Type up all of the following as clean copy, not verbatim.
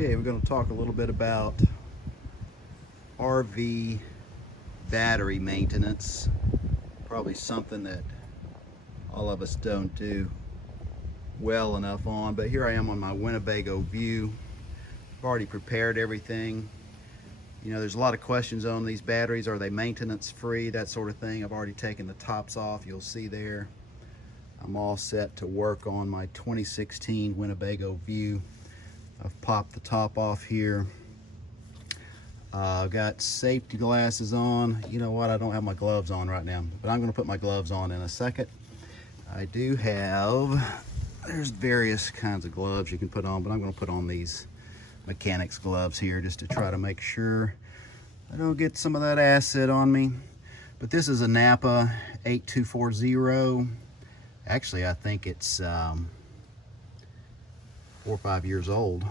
Okay, we're going to talk a little bit about RV battery maintenance. Probably something that all of us don't do well enough on, but here I am on my Winnebago View. I've already prepared everything. You know, there's a lot of questions on these batteries. Are they maintenance free? That sort of thing. I've already taken the tops off. You'll see there. I'm all set to work on my 2016 Winnebago View. I've popped the top off here. I've got safety glasses on. You know what? I don't have my gloves on right now, but I'm going to put my gloves on in a second. I do have, there's various kinds of gloves you can put on, but I'm going to put on these mechanics gloves here just to try to make sure I don't get some of that acid on me. But this is a NAPA 8240. Actually, I think it's 4 or 5 years old.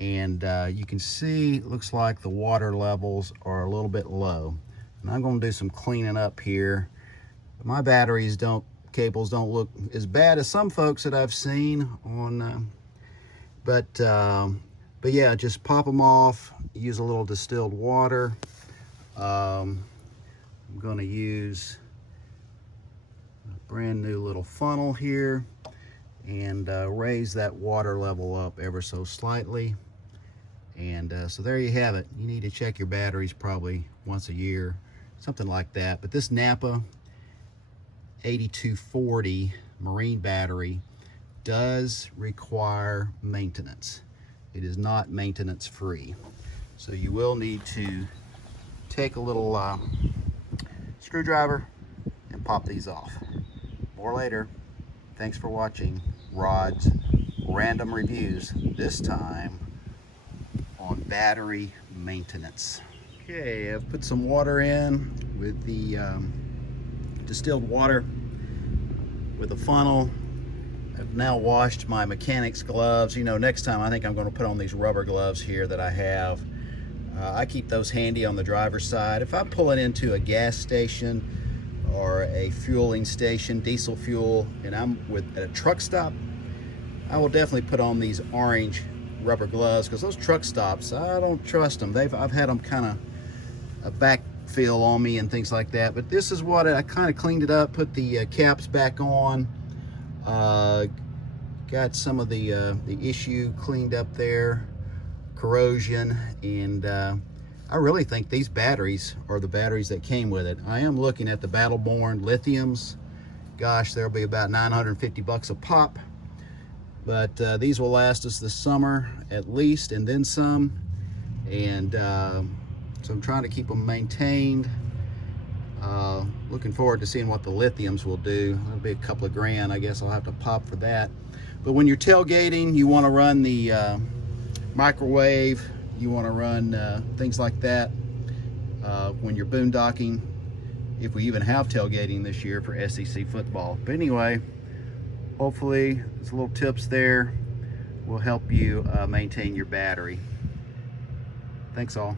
You can see it looks like the water levels are a little bit low. And I'm going to do some cleaning up here. My batteries cables don't look as bad as some folks that I've seen on but yeah, just pop them off, use a little distilled water. I'm going to use a brand new little funnel here and raise that water level up ever so slightly. And so there you have it. You need to check your batteries probably once a year, something like that. But this NAPA 8240 marine battery does require maintenance. It is not maintenance free. So you will need to take a little screwdriver and pop these off. More later. Thanks for watching Rod's Random Reviews, this time on battery maintenance. Okay, I've put some water in with the distilled water with a funnel. I've now washed my mechanics gloves. You know, next time I think I'm going to put on these rubber gloves here that I have. I keep those handy on the driver's side. If I'm pulling into a gas station or a fueling station, diesel fuel, and I'm at a truck stop, I will definitely put on these orange rubber gloves, because those truck stops, I don't trust them. I've had them kind of a backfill on me and things like that. But this is what I kind of cleaned it up, put the caps back on. Got some of the issue cleaned up there, corrosion, and I really think these batteries are the batteries that came with it. I am looking at the Battle-Born Lithiums. Gosh, they'll be about 950 bucks a pop, but these will last us this summer at least, and then some. And so I'm trying to keep them maintained. Looking forward to seeing what the Lithiums will do. It'll be a couple of grand. I guess I'll have to pop for that. But when you're tailgating, you want to run the microwave. You want to run things like that when you're boondocking, if we even have tailgating this year for SEC football. But anyway, hopefully there's little tips there will help you maintain your battery. Thanks all.